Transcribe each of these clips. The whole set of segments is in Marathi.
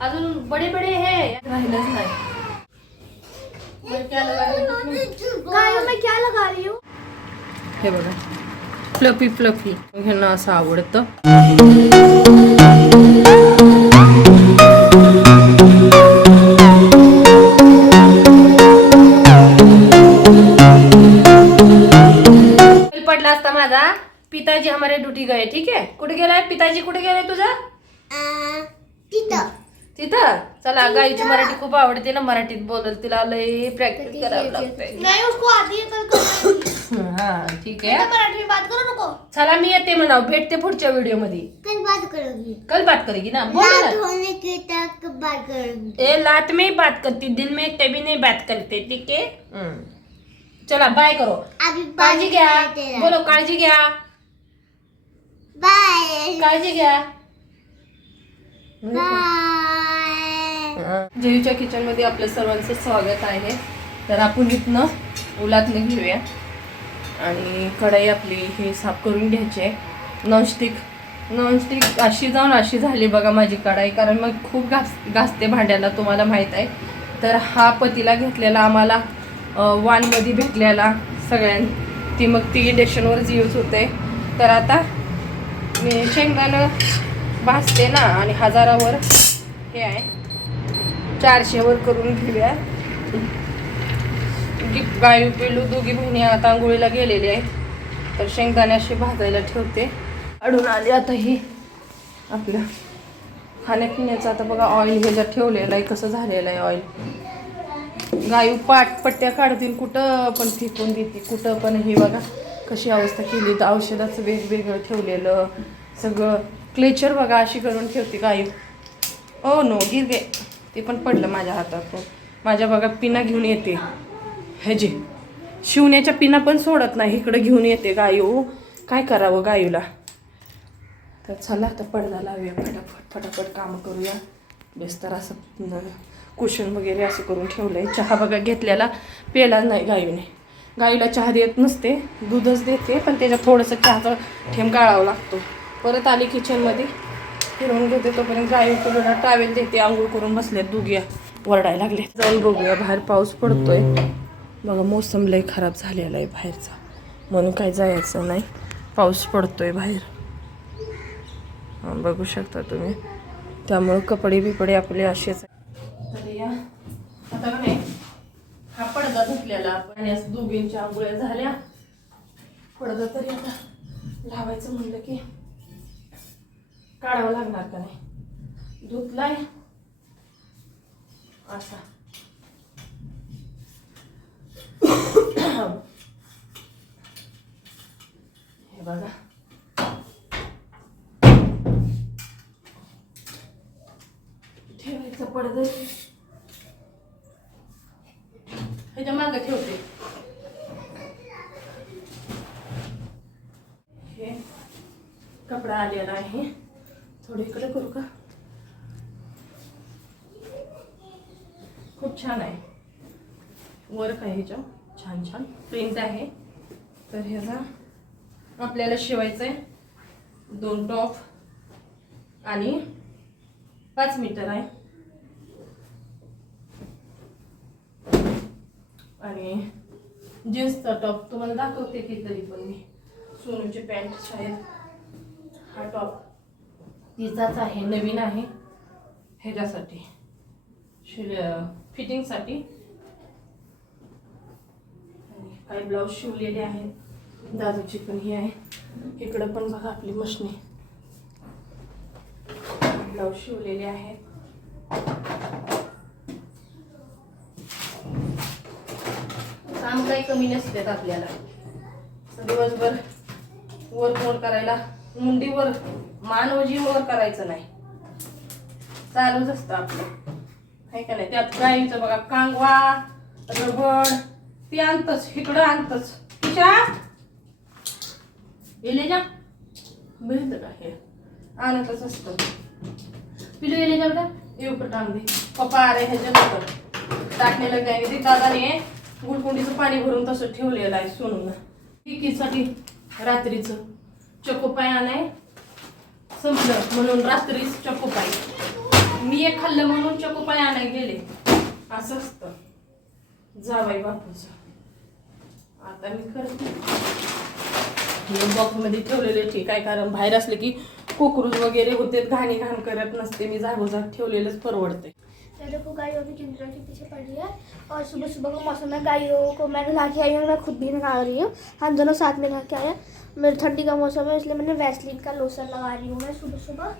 अजून बडे बडे हे. राहिलंच नाही. रही हूँ हे बघा. फ्लफी फ्लफी ह्यांना असं आवडतं. पडला असता माझा. पिताजी हमारे ड्युटी गए ठीक आहे? कुठे गेलाय? पिताजी कुठे गेलाय तुझा? तिथं. तिथं? चला गाईची मराठी खूप आवडते ना मराठीत बोलत तिला लय प्रॅक्टिस करावं लागतंय. नहीं उसको आती है कल हा ठीक आहे. मराठी में बात करो नको. चला मी येते म्हणाव. भेटते पुढच्या व्हिडिओ मध्ये कल बात करोगी? कल बात करेगी ना? बोल रात ना होने के तक बात करोगी. ए रात में ही बात करती दिन में कभी नहीं बात करते ठीक है? हम्म. चला बाय करो. अभी काळजी घ्या. बोलो काळजी घ्या. बाय काळजी घ्या. बाय किचनमध्ये आपल्या आपलं सर्वांचं स्वागत आहे. तर आपण इथनं उलातनं घेऊया. आणि कढाई आपली हे साफ करून घ्यायची आहे. नॉनस्टिक नॉनस्टिक अशी जाऊन अशी झाली बघा माझी कढाई. कारण मग खूप घास घासते भांड्याला तुम्हाला माहीत आहे. तर हा पतीला घेतलेला आम्हाला वानमध्ये भेटलेला सगळ्यां ती मग ती डेशनवरच यूज होते. तर आता शेंगदाणं भाजते ना आणि हजारावर हे आहे. चारशेवर करून घेऊया. गी- गायू पिलू दोघी बहिणी आता आंघोळीला गेलेली आहे तर शेंगदाणे भाजायला ठेवते. अडून आली आता ही आपलं खाण्यापिण्याचं. आता बघा ऑइल ह्याच्यात ठेवलेलं आहे कसं झालेलं आहे ऑइल गायू पाट पट्ट्या काढतील कुठं पण फेकून देते कुठं पण. हे बघा कशी अवस्था केली. तर औषधाचं वेगवेगळं ठेवलेलं सगळं. क्लेचर बघा अशी करून ठेवते गायू ओ नो गिर गे ते पण पडलं माझ्या हातातून माझ्या बघा पिना घेऊन येते. ह्याची शिवण्याच्या पिना पण सोडत नाही इकडं घेऊन येते गायू काय करावं गायूला तर चला आता पडदा लावूया फटाफट. फटाफट काम करूया. बेस्तर असं कुशन वगैरे असं करून ठेवलं आहे चहा बघा घेतलेला प्यायला नाही गायूने गाईला चहा देत नसते दूधच देते पण त्याच्यात थोडंसं चहाचा ठेम गाळावा लागतो. परत आली किचनमध्ये फिरवून घेते तोपर्यंत गाई तुला ट्रॅव्हल देते आंघोळ करून बसले दुग्या वरडायला लागले. जाऊन बघूया बाहेर पाऊस पडतोय. बघा मोसम लय खराब झालेला आहे बाहेरचा. म्हणून काय जायचं नाही. पाऊस पडतोय बाहेर. बघू शकता तुम्ही. त्यामुळं कपडे बिपडे आपले असेच तर या. आता नाही हा पडदा धुतलेला. आपण या दोघींच्या आंघोळ्या झाल्या. पडदा तरी आता लावायचं म्हणलं की. काढावं लागणार का नाही? धुतलाय. असा हे बघा. ठेवायचं पडद. ह्याच्या मागं ठेव हे कपडा आलेला आहे थोडं इकडे करू का खूप छान आहे. वर्क आहे ह्याच्या छान छान. प्रिंट आहे. तर ह्याचा आपल्याला शिवायचं आहे दोन टॉप आणि पाच मीटर आहे. आणि जीन्सचा टॉप तुम्हाला दाखवते की तरी पण मी. सोनूची पॅन्ट शाळेत हा टॉप तिचाच आहे नवीन आहे. ह्याच्यासाठी. शिल फिटिंगसाठी. काही ब्लाऊज शिवलेले आहेत. दादूची पण ही आहे. इकडं पण बघा आपली मशनी. ब्लाऊज शिवलेले आहेत. काम काही कमी नसतात आपल्याला. दिवसभर वर वर करायला मुंडीवर मानवजी वर करायचं नाही. चालूच असतं आपलं. आहे का नाही त्यात गाईचं बघा कांगवा रबड ते आणतच इकडं आणतच. तिच्या येले जा. मिळतं का हे? आणतच असतं. पिलू येले जा बेटा येऊ का टांग दे. पप्पा अरे ह्याच्यानंतर टाकलेलं काय ते दादाने गुलकुंडीचं पाणी भरून तसं ठेवलेलं आहे सोनून. पिकीसाठी रात्रीचं चकोपाय आणाय. संपलं. म्हणून रात्रीच चकोपाय. मी एक खाल्लं म्हणून चकोपाय आणाय गेले. असं असतं. जावाई बापूच. आता मी करते. हे बॉक्समध्ये ठेवलेले ठीक आहे कारण बाहेर असले की कोकरूज वगैरे होते घाणी घाण करत नसते. मी जागोजाग ठेवलेलंच परवडते मैं देखो गायों की चिंता के पीछे पड़ रही है और सुबह सुबह का मौसम है गायों को मैं नहा के आई हूँ मैं खुद भी नहा रही हूँ हम दोनों साथ में नहा के आए मेरे ठंडी का मौसम है इसलिए मैंने वैसलीन का लोशन लगा रही हूँ मैं सुबह सुबह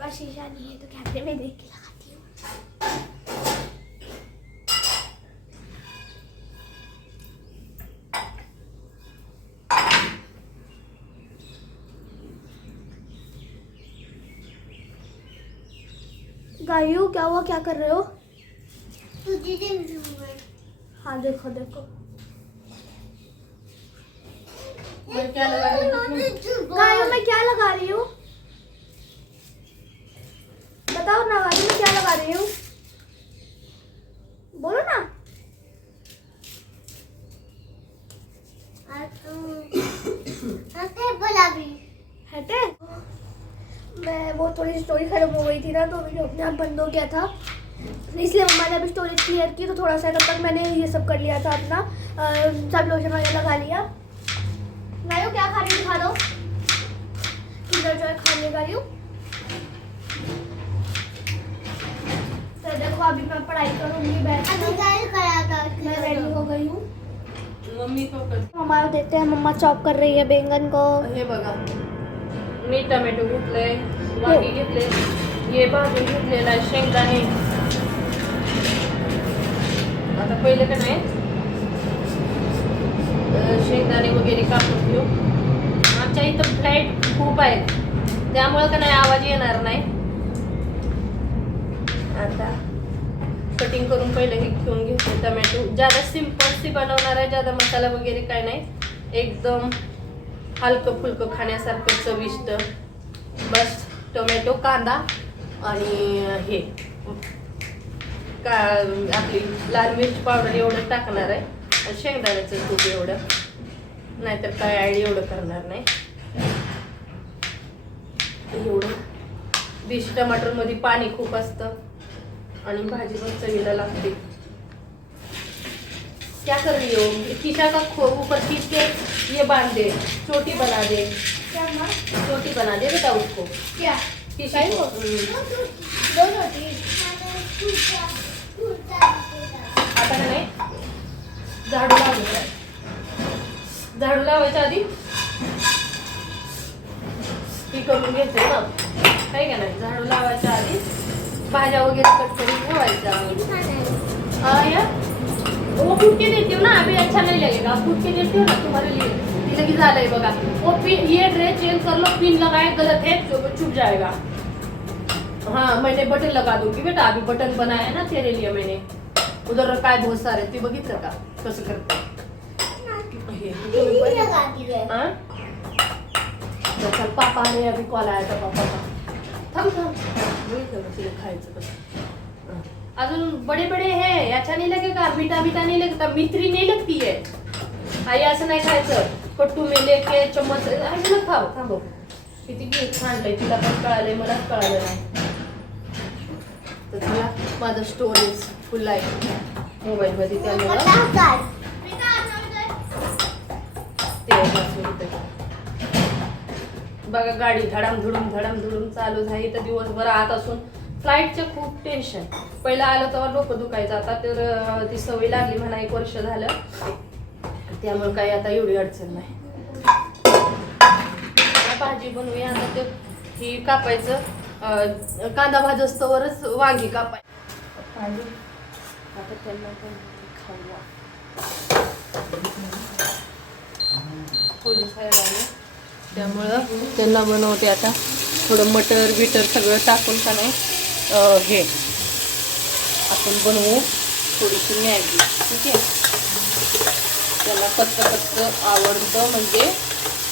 पास शीशा नहीं है तो कैमरे में देख के लगाती हूँ। गाइयों क्या हुआ क्या कर रहे हो? हाँ देखो देखो। मैं क्या लगा रही हूँ? गायों में क्या लगा रही हूँ? बताओ ना गायों में क्या लगा रही हूँ? बोलो ना। हटे। मैं वो थोड़ी स्टोरी खत्म हो गई थी ना तो वीडियो अपने आप बंद हो गया था। इसलिए मम्मा ने अभी स्टोरी क्लियर की तो थोड़ा सा तब तक मैंने ये सब कर लिया था अपना। अ, सब लोशन वगैरह लगा लिया। गायो क्या खा रही हूँ दिखा दो। जॉय खाने का रही हूँ। देखो अभी मैं पढ़ाई करूंगी बैठ रेडी हो गई हूँ। मम्मी तो कर मम्मा को देखते हैं मम्मा चॉप कर रही है बैंगन को। हे बघा। मी टमॅटो वांगी घेतले हे भाजून घेतलेला आहे शेंगदाणे. आता पहिले का नाही? शेंगदाणे वगैरे कापून घेऊ. आमच्या इथं फ्लाईट खूप आहेत. त्यामुळं का नाही आवाज येणार नाही. आता कटिंग करून पहिले हे घेऊन घेतले टमॅटो. ज्यादा सिंपल सी बनवणार आहे ज्यादा मसाला वगैरे काय नाही. एकदम हलकं फुलकं खाण्यासारखं चविष्ट. बस टोमॅटो कांदा आणि हे. का आपली लाल मिरची पावडर एवढं टाकणार आहे. शेंगदाण्याचं तूप एवढं. नाहीतर काय ॲड एवढं करणार नाही. एवढं. देशी टमाटरमध्ये पाणी खूप असतं. आणि भाजी पण चवीला लागते. क्या कर रही हो? किशा का खो ऊपर खींच के ये बांध दे चोटी बना दे. क्या माँ चोटी बना दे बेटा उसको. क्या? को। रोटी आता नाही? झाडू लावायचं झाडू लावायच्या आधी ती करून घेते ना. काय का नाही? झाडू लावायच्या आधी भाज्या वगैरे कट करून ठेवायच्या हाँ वो फूट के देती हूँ ना अभी अच्छा नहीं लगेगा। फूट के देती हूँ ना तुम्हारे लिए। ज़्यादा है बगा वो पिन ये ड्रेस चेंज कर लो पिन लगाए गलत है चुप चुप जाएगा। हाँ मैंने बटन लगा दूँगी बेटा अभी बटन बनाया है ना तेरे लिए मैंने। उधर काय बहुत सारे ते बघितलं का कसं करते हे. हाँ? चल पापा आले अभी कॉल आया था पापा का। खायचं. अजून बडे बडे है अच्छा नहीं लगेगा मीठा मीठा नहीं लगता मित्री नहीं लगती है आई असं नाही खायचं. कट्टू में लेके चम्मच असं न खाव थांबव किती छानलंय तिला पण कळालंय मलाच कळालं नाही. तर चला माझं स्टोरेज फुल आहे. मोबाईलमध्ये त्यामुळं ते. बघा गाडी धडाम धुडूम धडाम धुडूम चालू झाली. तर दिवसभर आत असून फ्लाईटचं खूप टेन्शन पहिला आलं तेव्हा डोकं दुखायचं. आता तर ती सवय लागली म्हणा एक वर्ष झालं. त्यामुळे काही आता एवढी अडचण नाही. भाजी बनवूया. आता ते ही कापायचं. कांदा भाजस्तवरच वांगी कापाय भाजी आता त्यांना पण खाऊया. पोलीस त्यामुळं त्यांना बनवते आता. थोडं मटर बिटर सगळं टाकून का नाही हे आपण बनवू थोडीशी मॅगी ठीक आहे? त्यांना पत्र पत्र आवडतं म्हणजे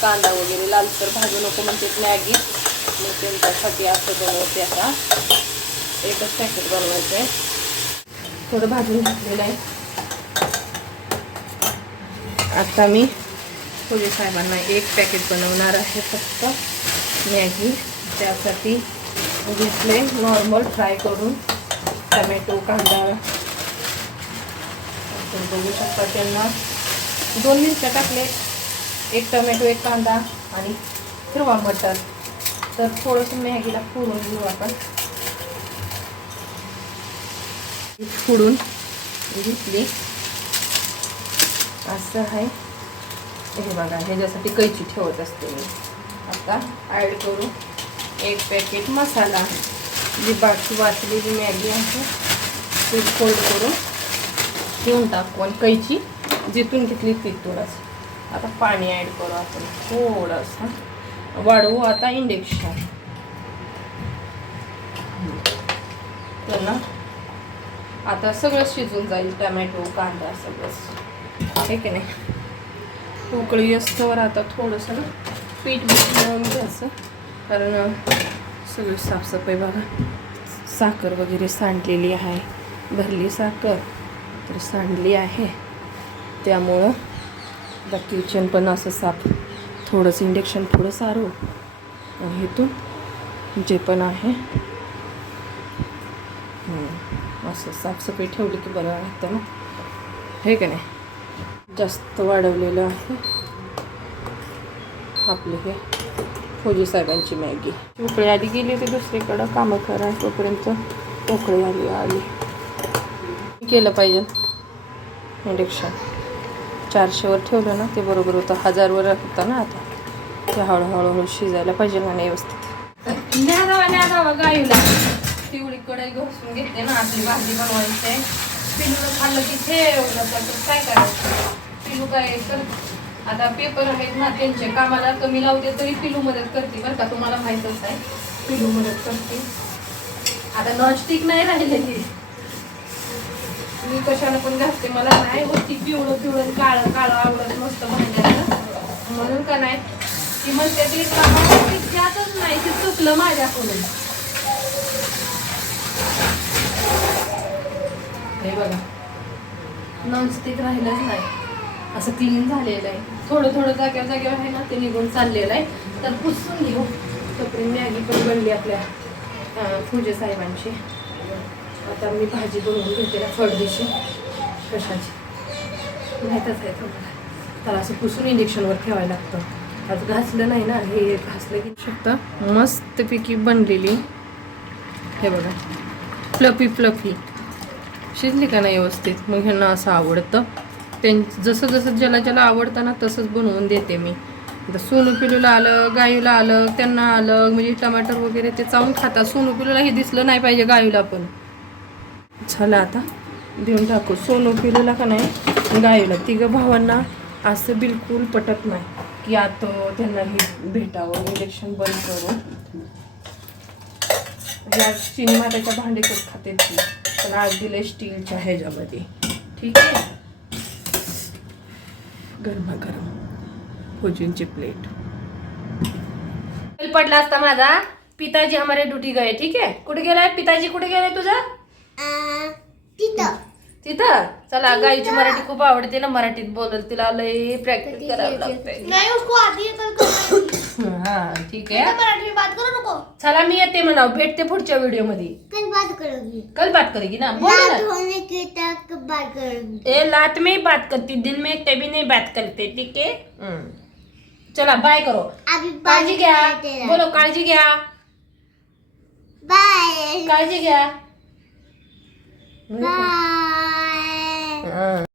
कांदा वगैरे लालसर भाजू नको म्हणजे मॅगी. मग त्यांच्यासाठी असं बनवते आता. एकच पॅकेट बनवायचं आहे थोडं भाजून घेतलेलं आहे. आता मी पोलीस साहेबांना एक पॅकेट बनवणार आहे फक्त. मॅगी. त्यासाठी घेतले. नॉर्मल फ्राय करून. टमॅटो कांदा. आपण बघू शकता त्यांना. दोन मिरच्या टाकले. एक टमॅटो एक कांदा आणि हिरवा मटर. तर थोडंसं मॅगीला पुरून घेऊ आपण. फोडून घेतली. असं आहे. हे बघा ह्याच्यासाठी कैची ठेवत असते मी. आता ॲड करू. एक पॅकेट मसाला. जी बाकी वाचलेली मॅगी आहे ती फोल्ड करून ठेवून टाकू आणि कैची जिथून घेतली तिथूनच आता पाणी ॲड करू आपण. थोडंसं. वाढवू आता इंडेक्शन ना आता सगळं शिजून जाईल टमॅटो कांदा सगळंच आहे की नाही उकळी असतोवर आता थोडंसं ना. पीठ मिळून घ्यायचं म्हणजे कारण सगळी साफसफाई बघा. साखर वगैरे सांडलेली आहे. भरली साखर तर सांडली आहे. त्यामुळं आता किचन पण असं साफ थोडंसं इंडक्शन थोडं सारू आणि इथून जे पण आहे. असं साफसफाई ठेवली की बरं वाटतं ना. हे का नाही? जास्त वाढवलेलं आहे. आपले हे फौजी साहेबांची मॅगी. उकळी आधी गेली होती दुसरीकडं. कामं करा तोपर्यंत उकळी आली आली. केलं पाहिजे. इंडक्शन चारशेवर ठेवलं ना ते बरोबर होतं. हजारवर होता ना आता. ते हळूहळूहळू शिजायला पाहिजे ना व्यवस्थित. न्यादावा गाईला. तेवढी कढई घेते ना आपली भाजी बनवायची. पिलूला खाल्लं की ठेवलं तर काय करायचं? पिलू काय कर आता पेपर आहेत ना त्यांचे कामाला कमी लावते तरी पिलू मदत करते बरं का तुम्हाला माहीतच आहे. पिलू मदत करते. आता नॉनस्टिक नाही राहिलेली मी कशाला पण घासते मला नाही होती पिवळं पिवळं काळं काळं आवडत मस्त भांड्याचं. म्हणून का नाही ती म्हणते ती नॉनस्टिक नाही ते चुकलं माझ्याकडून. हे बघा. नॉनस्टिक राहिलंच नाही. असं क्लीन झालेलं आहे. थोडं थोडं जागेवर जागेवर आहे ना ते निघून चाललेलं आहे. तर पुसून घेऊ. तोपर्यंत मॅगी पण बनली आपल्या पूजे साहेबांची. आता मी भाजी बनवून घेते ना फळदिशी कशाची? माहीतच आहे तुम्हाला. त्याला असं पुसून इंजेक्शनवर ठेवायला लागतं. आज घासलं नाही ना हे घासलं की शकतं. मस्तपैकी बनलेली. हे बघा. फ्लफी फ्लफी शिजली का नाही व्यवस्थित? मग ह्यांना असं आवडतं. त्यां जसं जसं ज्याला ज्याला आवडतं ना तसंच बनवून देते मी. आता सोनू पिलूला आलं गायूला आलं त्यांना आलं म्हणजे टमाटर वगैरे ते चावून खातात. सोनू पिलूला हे दिसलं नाही पाहिजे गायूला पण. झालं आता देऊन टाकू. सोनू पिलूला का नाही गायूला. तिघं भावांना असं बिलकुल पटत नाही की आता त्यांना हे भेटावं इलेक्शन बंद करून. या चिनी माताच्या भांडेकच खाते ती? पण आज दिले स्टीलच्या ह्याच्यामध्ये. ठीक आहे? गरमागरम भोजनची प्लेट. पडला असता माझा. पिताजी हमारे ड्यूटी गए ठीक आहे? कुठे गेलाय? पिताजी कुठे गेलाय तुझा? तिथं. तिथं? चला गाईची मराठी खूप आवडते ना मराठीत बोलल तिला लय प्रॅक्टिस करावं लागतंय. नहीं उसको आती है हा ठीक आहे. मराठी में बात करो नको चला मी येते म्हणाव. भेटते पुढच्या व्हिडिओमध्ये कल बात करोगी. कल बात करेगी ना? बोल ना. होने के तक बात करोगी. ए लात में ही बात करती दिन में कभी नहीं बात करते ठीक है? हम्म. चला बाय करो. अभी काळजी घ्या. बोलो काळजी घ्या. बाय काळजी घ्या. बाय